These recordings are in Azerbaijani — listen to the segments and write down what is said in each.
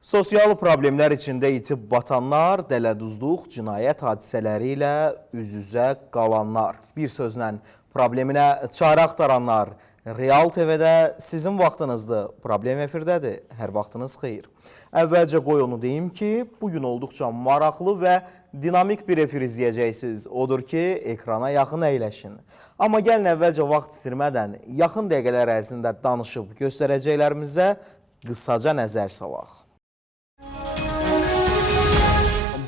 Sosial problemlər içində itib batanlar, dələduzluq, cinayət hadisələri ilə üz-üzə qalanlar, bir sözlə probleminə çarə axtaranlar, Real TV-də sizin vaxtınızdır, problem efirdədir, hər vaxtınız xeyir. Əvvəlcə qoy onu deyim ki, bugün olduqca maraqlı və dinamik bir efir izləyəcəksiniz. Odur ki, ekrana yaxın əyləşin. Amma gəlin əvvəlcə vaxt itirmədən yaxın dəqiqələr ərzində danışıb göstərəcəklərimizə qısaca nəzər salaq.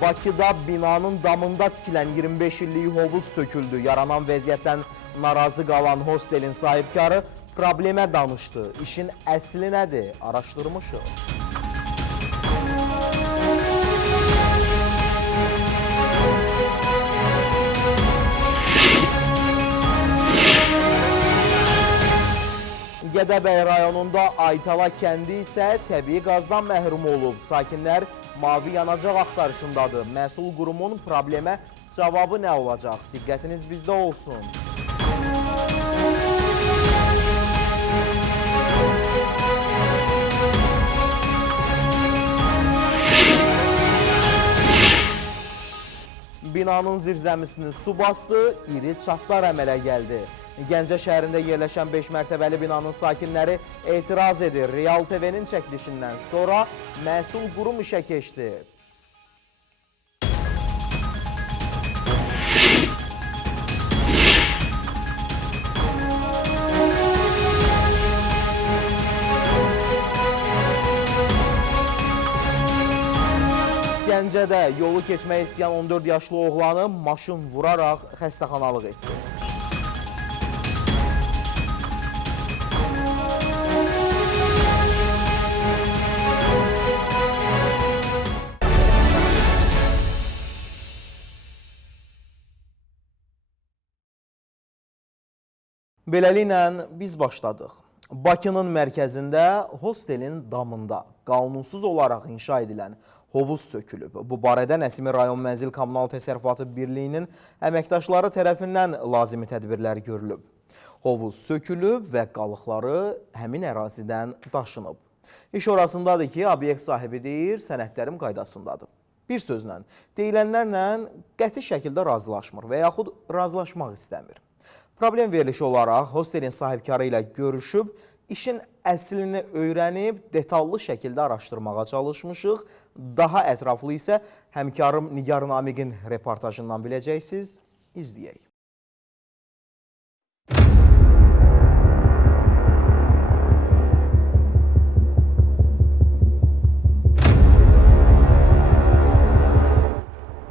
Bakıda binanın damında tikilən 25 illik hovuz söküldü. Yaranan vəziyyətdən narazı qalan hostelin sahibkarı problemə danışdı. İşin əsli nədir? Araşdırmışıq. Gədəbəy rayonunda Aytala kəndi isə təbii qazdan məhrum olub. Sakinlər mavi yanacaq axtarışındadır. Məsul qurumun problemə cavabı nə olacaq? Diqqətiniz bizdə olsun. Binanın zirzəmisini su bastı, iri çatlar əmələ gəldi. Gəncə şəhərində yerləşən 5 mərtəbəli binanın sakinləri etiraz edir. Real TV-nin çəkilişindən sonra məsul qurum işə keçdi. Gəncədə yolu keçmək istəyən 14 yaşlı oğlanı maşın vuraraq xəstəxanalıq etdi. Beləliklə biz başladıq. Bakının mərkəzində hostelin damında qanunsuz olaraq inşa edilən hovuz sökülüb. Bu barədə Nəsimi rayon Mənzil Kommunal Təsərrüfatı Birliyinin əməkdaşları tərəfindən lazımi tədbirlər görülüb. Hovuz sökülüb və qalıqları həmin ərazidən daşınıb. İş orasındadır ki, obyekt sahibi deyir, sənədlərim qaydasındadır. Bir sözlə, deyilənlərlə qəti şəkildə razılaşmır və yaxud razılaşmaq istəmir. Problem verilişi olaraq hostelin sahibkarı ilə görüşüb, işin əslini öyrənib, detallı şəkildə araşdırmağa çalışmışıq. Daha ətraflı isə həmkarım Nigar Namiqin reportajından biləcəksiniz. İzləyək.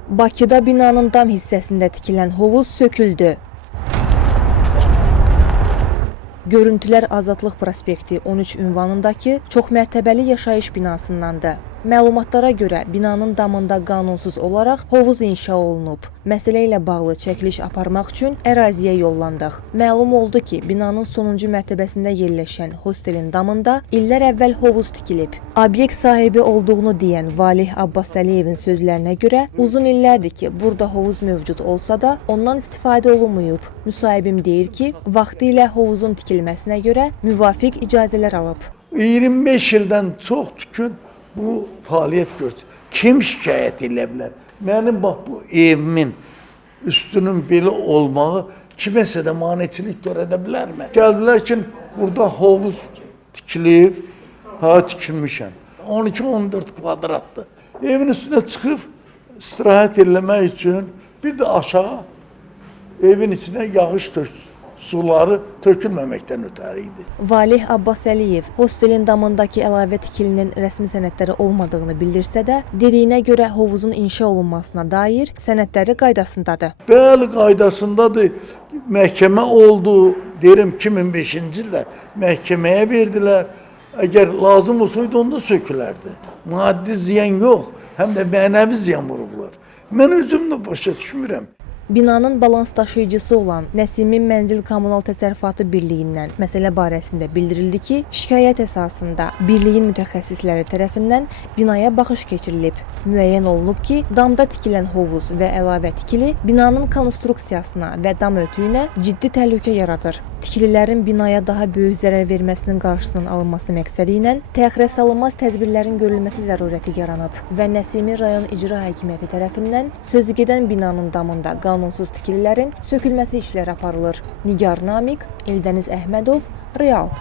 Bakıda binanın dam hissəsində tikilən hovuz söküldü. Görüntülər Azadlıq prospekti 13 ünvanındakı çoxmərtəbəli yaşayış binasındandır. Məlumatlara görə binanın damında qanunsuz olaraq hovuz inşa olunub. Məsələ ilə bağlı çəkiliş aparmaq üçün əraziyə yollandıq. Məlum oldu ki, binanın sonuncu mərtəbəsində yerləşən hostelin damında illər əvvəl hovuz tikilib. Obyekt sahibi olduğunu deyən Valih Abbas Əliyevin sözlərinə görə uzun illərdir ki, burada hovuz mövcud olsa da ondan istifadə olunmayıb. Müsahibim deyir ki, vaxtilə hovuzun tikilməsinə görə müvafiq icazələr alıb. 25 ildən çoxdur ki, bu fəaliyyət görsün. Kim şikayət edə bilər? Mənim bax bu evimin üstünün belə olmağı kiməsə də maneçilik törədə bilərmi? Gəldilər ki, burada hovuz tikilib, tikilmişəm. 12-14 kvadratdır. Evin üstünə çıxıb istirahət eləmək üçün bir də aşağı evin içinə yağış suları tökülməməkdən ötəri idi. Valih Abbas Əliyev hostelin damındakı əlavə tikilinin rəsmi sənədləri olmadığını bildirsə də, dediyinə görə hovuzun inşa olunmasına dair sənədləri qaydasındadır. Bəli, qaydasındadır. Məhkəmə oldu, deyirəm 2005-ci ildə məhkəməyə verdilər. Əgər lazım olsaydı onda sökülərdi. Maddi ziyan yox, həm də mənəvi ziyan vurublar. Mən özüm də başa düşmürəm. Binanın balans daşıyıcısı olan Nəsimi Mənzil Kommunal Təsərrüfatı Birliyindən məsələ barəsində bildirildi ki, şikayət əsasında birliyin mütəxəssisləri tərəfindən binaya baxış keçirilib. Müəyyən olunub ki, damda tikilən hovuz və əlavə tikili binanın konstruksiyasına və dam örtüyünə ciddi təhlükə yaradır. Tikililərin binaya daha böyük zərər verməsinin qarşısının alınması məqsədi ilə təxirə salınmaz tədbirlərin görülməsi zərurəti yaranıb və Nəsimi rayon icra hakimiyyəti tərəfindən sözügedən binanın damında qanunsuz tikililərin sökülməsi işləri aparılır. Nigar Namiq, Eldəniz Əhmədov, Real.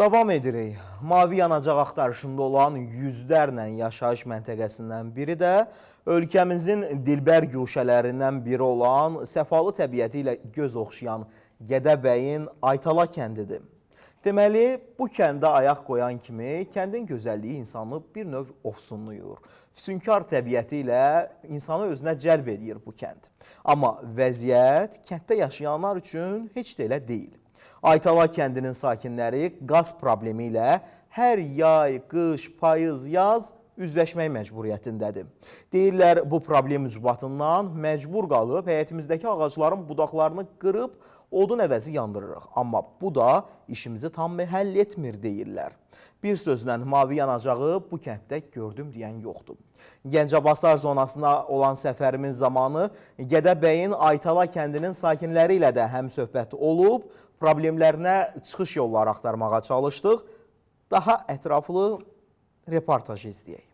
Davam edirik. Mavi yanacaq axtarışında olan yüzlərlə yaşayış məntəqəsindən biri də ölkəmizin dilbər güşələrindən biri olan səfalı təbiəti ilə göz oxşayan Gədəbəyin Aytala kəndidir. Deməli, bu kəndə ayaq qoyan kimi kəndin gözəlliyi insanı bir növ ofsunluyur. Füsunkar təbiəti ilə insanı özünə cəlb edir bu kənd. Amma vəziyyət kənddə yaşayanlar üçün heç də elə deyil. Aytala kəndinin sakinləri qaz problemi ilə hər yay, qış, payız, yaz üzləşmək məcburiyyətindədir. Deyirlər, bu problem ucbatından məcbur qalıb həyətimizdəki ağacların budaqlarını qırıb odun əvəzi yandırırıq. Amma bu da işimizi tam həll etmir deyirlər. Bir sözlə mavi yanacağı bu kənddə gördüm deyən yoxdur. Gəncəbasar zonasına olan səfərimiz zamanı Gədəbəyin Aytala kəndinin sakinləri ilə də həmsöhbət olub, problemlərinə çıxış yolları axtarmağa çalışdıq. Daha ətraflı reportaj izləyək.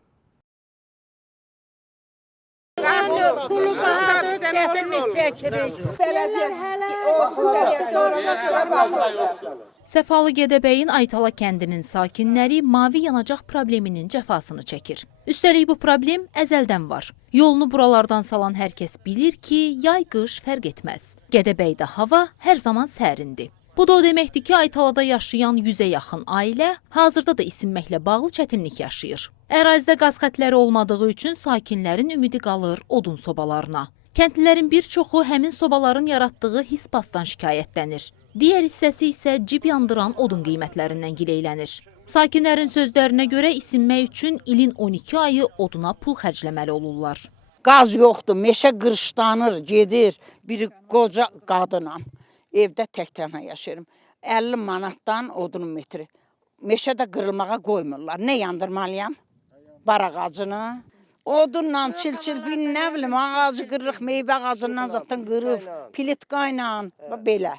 Pulu bahadır, çətinlik çəkirik. Səfalı Gədəbəyin Aytala kəndinin sakinləri mavi yanacaq probleminin cəfasını çəkir. Üstəlik bu problem əzəldən var. Yolunu buralardan salan hər kəs bilir ki, yay-qış fərq etməz. Gədəbəydə hava hər zaman sərindir. Bu da o deməkdir ki, Aytalada yaşayan 100-ə yaxın ailə hazırda da isinməklə bağlı çətinlik yaşayır. Ərazidə qaz xətləri olmadığı üçün sakinlərin ümidi qalır odun sobalarına. Kəndlilərin bir çoxu həmin sobaların yaratdığı his pasdan şikayətlənir. Digər hissəsi isə cib yandıran odun qiymətlərindən gileylənir. Sakinlərin sözlərinə görə isinmək üçün ilin 12 ayı oduna pul xərcləməli olurlar. Qaz yoxdur, meşə qırışdanır, gedir. Bir qoca qadınam. Evdə tək-tənha yaşayırım. 50 manatdan odun metri. Meşədə qırılmağa qoymurlar. Nə yandırmalıyam? Bar ağacını. Odunla, çil-çil, bir nə bilim, ağacı qırırıq, meyvə ağacından zaten qırıb, plitka ilə, belə.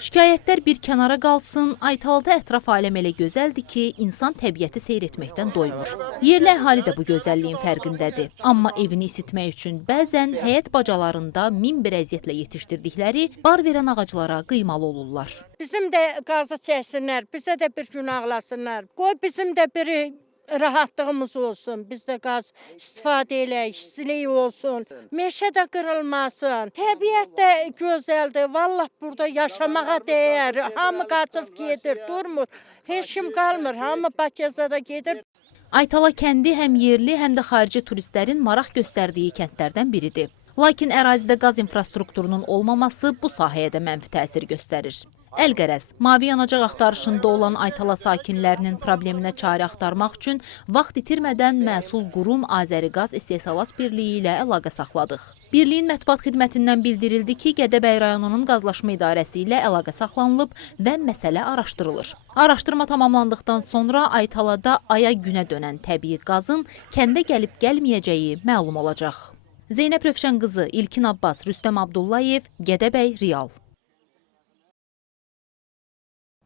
Şikayətlər bir kənara qalsın, Aytalada ətraf aləm elə gözəldir ki, insan təbiəti seyr etməkdən doymur. Yerli əhali də bu gözəlliyin fərqindədir. Amma evini isitmək üçün bəzən həyət bacalarında min bir əziyyətlə yetişdirdikləri bar verən ağaclara qıymalı olurlar. Bizim də qazı çəksinlər, bizə də bir gün ağlasınlar. Qoy bizim də bir rahatlığımız olsun, biz də qaz istifadə eləyək, istilik olsun, meşə də qırılmasın, təbiət də gözəldir, vallah burada yaşamağa dəyər, hamı qaçıb gedir, durmur, heç kim qalmır, hamı Bakıya gedir. Aytala kəndi həm yerli, həm də xarici turistlərin maraq göstərdiyi kəndlərdən biridir. Lakin ərazidə qaz infrastrukturunun olmaması bu sahəyə də mənfi təsir göstərir. Əlqərəz, mavi yanacaq axtarışında olan Aytala sakinlərinin probleminə çarə axtarmaq üçün vaxt itirmədən məsul qurum Azəriqaz İstehsalat Birliyi ilə əlaqə saxladıq. Birliyin mətbuat xidmətindən bildirildi ki, Gədəbəy rayonunun qazlaşma idarəsi ilə əlaqə saxlanılıb və məsələ araşdırılır. Araşdırma tamamlandıqdan sonra Aytalada aya günə dönən təbii qazın kəndə gəlib gəlməyəcəyi məlum olacaq. Zeynəb Rövşən qızı, İlkin Abbas, Rüstəm Abdullayev, Gədəbəy, Real.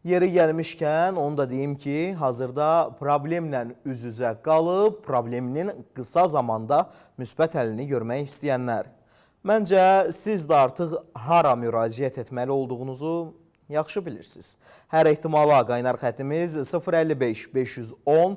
Yeri gəlmişkən, onu da deyim ki, hazırda problemlə üz-üzə qalıb, probleminin qısa zamanda müsbət həlini görmək istəyənlər. Məncə, siz də artıq hara müraciət etməli olduğunuzu yaxşı bilirsiniz. Hər ehtimala qaynar xətimiz 055 510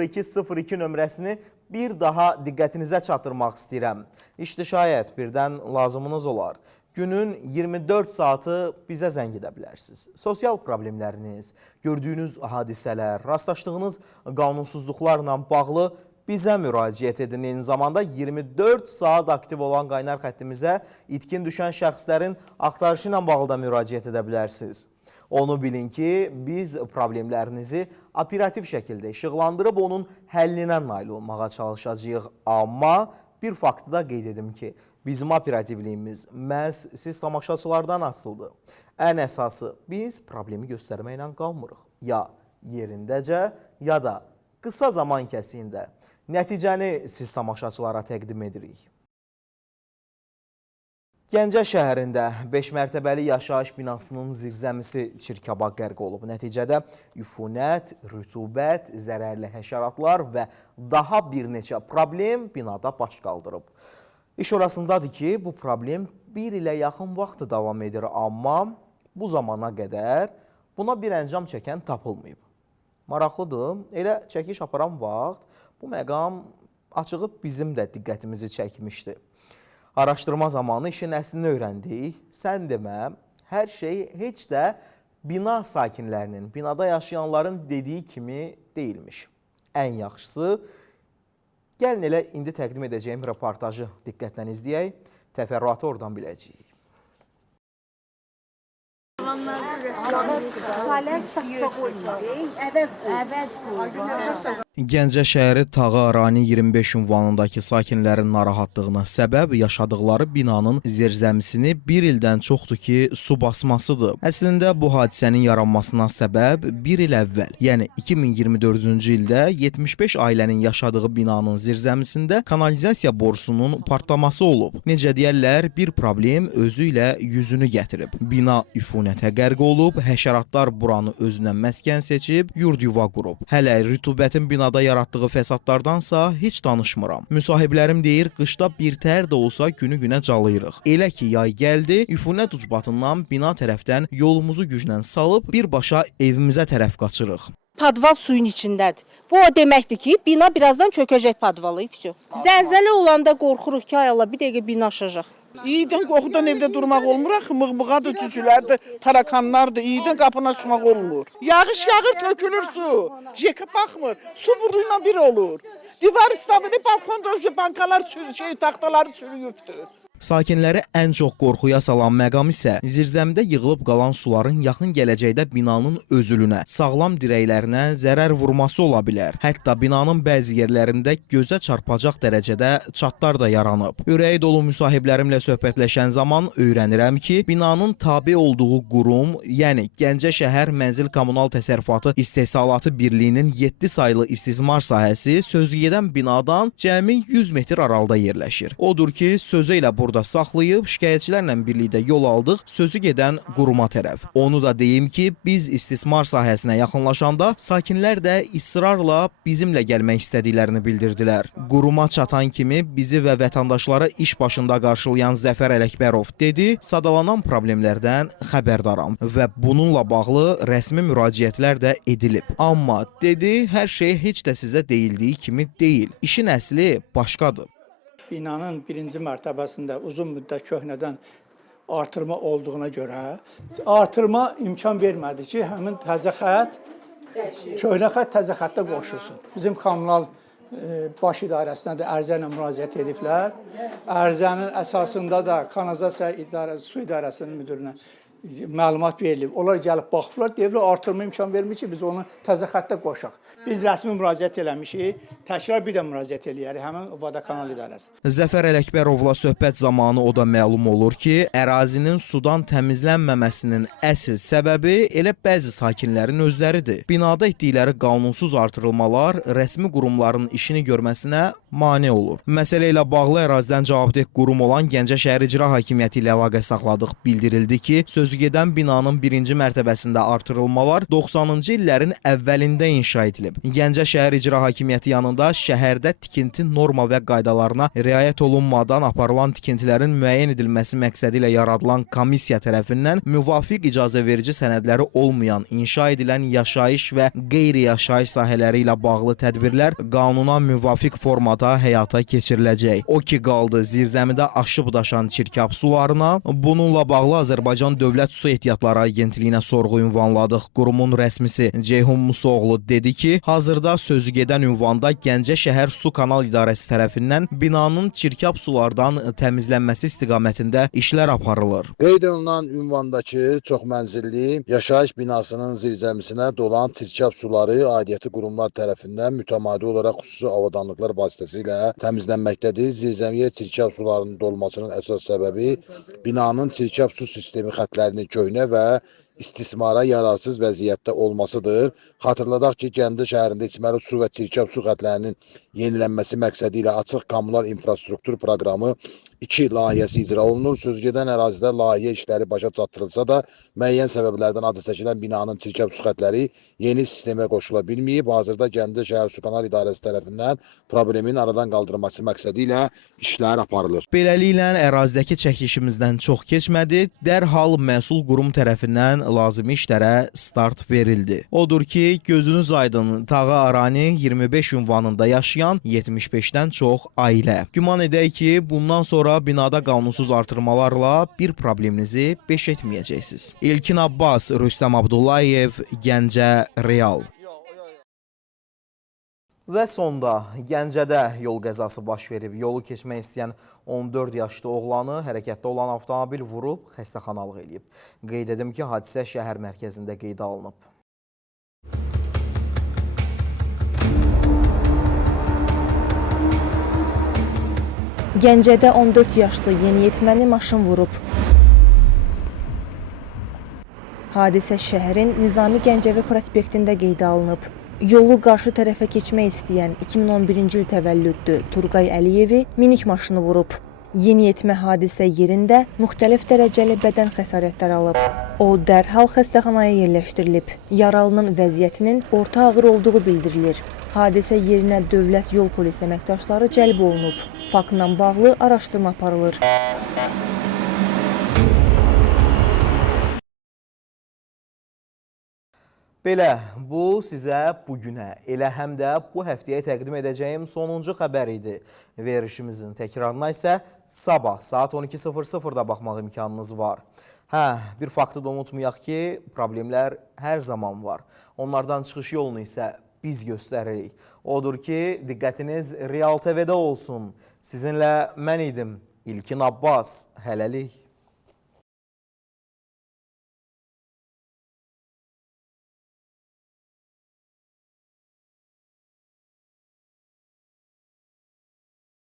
0202 nömrəsini bir daha diqqətinizə çatdırmaq istəyirəm. İşte şayət birdən lazımınız olar. Günün 24 saatı bizə zəng edə bilərsiniz. Sosial problemləriniz, gördüyünüz hadisələr, rastlaşdığınız qanunsuzluqlarla bağlı bizə müraciət edin. Eyni zamanda 24 saat aktiv olan qaynar xəttimizə itkin düşən şəxslərin axtarışı ilə bağlı da müraciət edə bilərsiniz. Onu bilin ki, biz problemlərinizi operativ şəkildə işıqlandırıb onun həllinə nail olmağa çalışacağıq. Amma bir faktı da qeyd edim ki, bizim operativliyimiz məhz siz tamaşaçılardan asılıdır. Ən əsası biz problemi göstərməklə qalmırıq. Ya yerindəcə, ya da qısa zaman kəsiyində nəticəni siz tamaşaçılara təqdim edirik. Gəncə şəhərində 5 mərtəbəli yaşayış binasının zirzəmisi çirkaba qərq olub. Nəticədə üfunət, rütubət, zərərli həşəratlar və daha bir neçə problem binada baş qaldırıb. İş orasındadır ki, bu problem bir ilə yaxın vaxt davam edir, amma bu zamana qədər buna bir əncam çəkən tapılmayıb. Maraqlıdır, elə çəkiş aparan vaxt bu məqam açığı bizim də diqqətimizi çəkmişdi. Araşdırma zamanı işin əslini öyrəndik. Sən demə, hər şey heç də bina sakinlərinin, binada yaşayanların dediyi kimi deyilmiş. Ən yaxşısı, gəlin elə indi təqdim edəcəyim reportajı diqqətlə izləyək, təfərrüatı oradan biləcəyik. Gəncə şəhəri Tağı Arani 25 ünvanındakı sakinlərin narahatlığına səbəb yaşadıkları binanın zirzəmisini bir ildən çoxdur ki, su basmasıdır. Əslində bu hadisənin yaranmasına səbəb bir il əvvəl, yəni 2024-cü ildə 75 ailənin yaşadığı binanın zirzəmisində kanalizasiya borusunun partlaması olub. Necə deyərlər, bir problem özü ilə yüzünü gətirib. Bina üfunətə qərq olub, həşəratlar buranı özünə məskən seçib, yurd yuva qurub. Hələ rütubətin binada yaratdığı fəsadlardansa heç danışmıram. Müsahiblərim deyir, qışda bir tər də olsa günü-günə calayırıq. Elə ki, yay gəldi, üfunət ucbatından bina tərəfdən yolumuzu güclə salıb birbaşa evimizə tərəf qaçırıq. Padval suyun içindədir. Bu o deməkdir ki, bina birazdan çökəcək padvalı. Zəlzələ olanda qorxuruq ki, ay Allah, bir dəqiqə bina aşacaq. İyidən qorxudan evdə durmaq olmur axı, mığmığadır, cücülərdir, tarakanlardır, iyidən qapını açmaq olmur. Yağış yağır, tökülür su, jeka baxmır, su buruyla bir olur. Divar istadır, balkonda bankalar taxtaları çürüyübdür. Sakinləri ən çox qorxuya salan məqam isə zirzəmdə yığılıb qalan suların yaxın gələcəkdə binanın özülünə, sağlam dirəklərinə zərər vurması ola bilər. Hətta binanın bəzi yerlərində gözə çarpacaq dərəcədə çatlar da yaranıb. Ürəyi dolu müsahiblərimlə söhbətləşən zaman öyrənirəm ki, binanın tabe olduğu qurum, yəni Gəncə şəhər Mənzil Kommunal Təsərrüfatı İstehsalatı Birliyinin 7 saylı istismar sahəsi sözügedən binadan cəmi 100 metr aralıda yerləşir. Odur ki, sözü ilə burada saxlayıb şikayətçilərlə birlikdə yol aldıq sözü gedən quruma tərəf. Onu da deyim ki, biz istismar sahəsinə yaxınlaşanda sakinlər də israrla bizimlə gəlmək istədiklərini bildirdilər. Quruma çatan kimi bizi və vətəndaşları iş başında qarşılayan Zəfər Ələkbərov dedi, sadalanan problemlərdən xəbərdaram və bununla bağlı rəsmi müraciətlər də edilib. Amma dedi, hər şey heç də sizə deyildiyi kimi deyil. İşin əsli başqadır. Binanın birinci mərtəbəsində uzun müddət köhnədən artırma olduğuna görə artırma imkan vermədi ki, həmin təzə xətt, köhnə xətt təzə xəttə qoşulsun. Bizim kommunal baş idarəsinə də ərizə ilə müraciət ediblər. Ərizənin əsasında da kanalizasiya su idarəsinin müdürünə məlumat verilib. Onlar gəlib baxıblar, deyiblər artırma imkan vermir ki, biz onu təzə xəttə qoşaq. Biz rəsmi müraciət eləmişik, təkrar bir də müraciət eləyərik həmin Vodakanal idarəsi. Zəfər Ələkbərovla söhbət zamanı o da məlum olur ki, ərazinin sudan təmizlənməməsinin əsl səbəbi elə bəzi sakinlərin özləridir. Binada etdikləri qanunsuz artırılmalar rəsmi qurumların işini görməsinə mane olur. Məsələ ilə bağlı ərazidən cavabdeh qurum olan Gəncə şəhər İcra Hakimiyyəti ilə əlaqə saxladıq. Bildirildi ki, sözügedən binanın birinci mərtəbəsində artırılmalar 90-cı illərin əvvəlində inşa edilib. Gəncə şəhər İcra Hakimiyyəti yanında şəhərdə tikinti norma və qaydalarına riayət olunmadan aparılan tikintilərin müəyyən edilməsi məqsədi ilə yaradılan komissiya tərəfindən müvafiq icazəverici sənədləri olmayan inşa edilən yaşayış və qeyri-yaşayış sahələri ilə bağlı tədbirlər qanuna müvafiq formada həyata keçiriləcək. O ki qaldı zirzəmidə aşıb daşan çirkab sularına, bununla bağlı Azərbaycan Dövlət Dövlət Su Ehtiyatları Agentliyinə sorğu ünvanladıq. Qurumun rəsmisi Ceyhun Musoğlu dedi ki, hazırda sözü gedən ünvanda Gəncə şəhər Su Kanal İdarəsi tərəfindən binanın çirkab sulardan təmizlənməsi istiqamətində işlər aparılır. Qeyd olunan ünvandakı çoxmənzilli yaşayış binasının zirzəmisinə dolan çirkab suları aidiyyəti qurumlar tərəfindən mütəmadi olaraq xüsusi avadanlıqlar vasitəsilə təmizlənməkdədir. Zirzəmiyə çirkab sularının dolmasının əsas səbəbi binanın çirkab su sistemi xətlərinin köhnə və istismara yararsız vəziyyətdə olmasıdır. Xatırladaq ki, Gəncə şəhərində içməli su və çirkab su xətlərinin yenilənməsi məqsədi ilə açıq kommunal infrastruktur proqramı 2 layihəsi icra olunur. Sözügedən ərazidə layihə işləri başa çatdırılsa da, müəyyən səbəblərdən adı çəkilən binanın çirkab su xətləri yeni sistemə qoşula bilməyib. Hazırda Gəncə şəhər Su Kanal İdarəsi tərəfindən problemin aradan qaldırılması məqsədi ilə işlər aparılır. Beləliklə, ərazidəki çəkilişimizdən çox keçmədi, dərhal məsul qurum tərəfindən lazımi işlərə start verildi. Odur ki, gözünüz aydın, Tağı Arani 25 ünvanında yaşayan 75-dən çox ailə. Güman edək ki, bundan sonra binada qanunsuz artırmalarla bir probleminizi beş etməyəcəksiniz. İlkin Abbas, Rüstəm Abdullayev, Gəncə, Real. Və sonda Gəncədə yol qəzası baş verib. Yolu keçmək istəyən 14 yaşlı oğlanı hərəkətdə olan avtomobil vurub xəstəxanalıq eləyib. Qeyd edim ki, hadisə şəhər mərkəzində qeydə alınıb. Gəncədə 14 yaşlı yeniyetməni maşın vurub. Hadisə şəhərin Nizami Gəncəvi prospektində qeydə alınıb. Yolu qarşı tərəfə keçmək istəyən 2011-ci il təvəllüdlü Turqay Əliyevi minik maşını vurub. Yeniyetmə hadisə yerində müxtəlif dərəcəli bədən xəsarətləri alıb. O, dərhal xəstəxanaya yerləşdirilib. Yaralının vəziyyətinin orta ağır olduğu bildirilir. Hadisə yerinə dövlət yol polisi əməkdaşları cəlb olunub. Faktla bağlı araşdırma aparılır. Belə, bu sizə bugünə, elə həm də bu həftəyə təqdim edəcəyim sonuncu xəbər idi. Verişimizin təkrarına isə sabah saat 12:00-da baxmaq imkanınız var. Bir faktı da unutmayaq ki, problemlər hər zaman var. Onlardan çıxış yolunu isə biz göstəririk. Odur ki, diqqətiniz Real TV-də olsun. Sizinlə mən idim, İlkin Abbas. Hələlik.